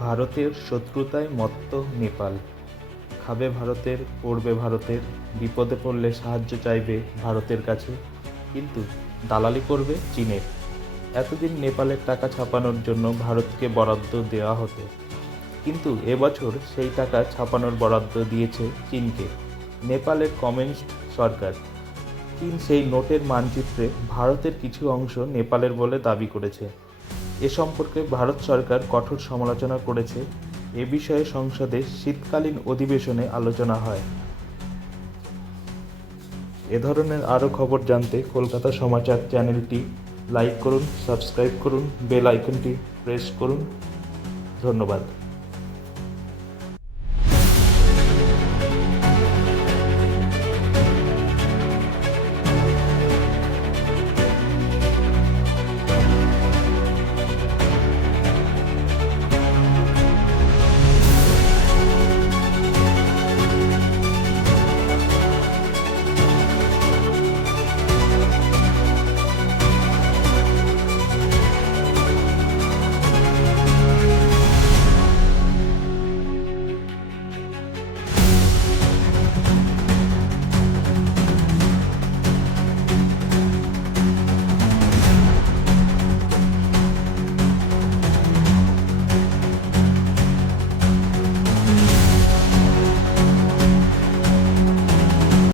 ভারতের শত্রুতায় মত্ত নেপাল। খাবে ভারতের, পড়বে ভারতের, বিপদে পড়লে সাহায্য চাইবে ভারতের কাছে, কিন্তু দালালি করবে চীনের। এতদিন নেপালের টাকা ছাপানোর জন্য ভারতকে বরাদ্দ দেওয়া হতো, কিন্তু এবছর সেই টাকা ছাপানোর বরাদ্দ দিয়েছে চীনকে নেপালের কমিউনিস্ট সরকার। চীন সেই নোটের মানচিত্রে ভারতের কিছু অংশ নেপালের বলে দাবি করেছে। এ সম্পর্কে ভারত সরকার কঠোর সমালোচনা করেছে। এ বিষয়ে সংসদে শীতকালীন অধিবেশনে আলোচনা হয়। এ ধরনের আরও খবর জানতে কলকাতা সমাচার চ্যানেলটি লাইক করুন, সাবস্ক্রাইব করুন, বেল আইকনটি প্রেস করুন। ধন্যবাদ।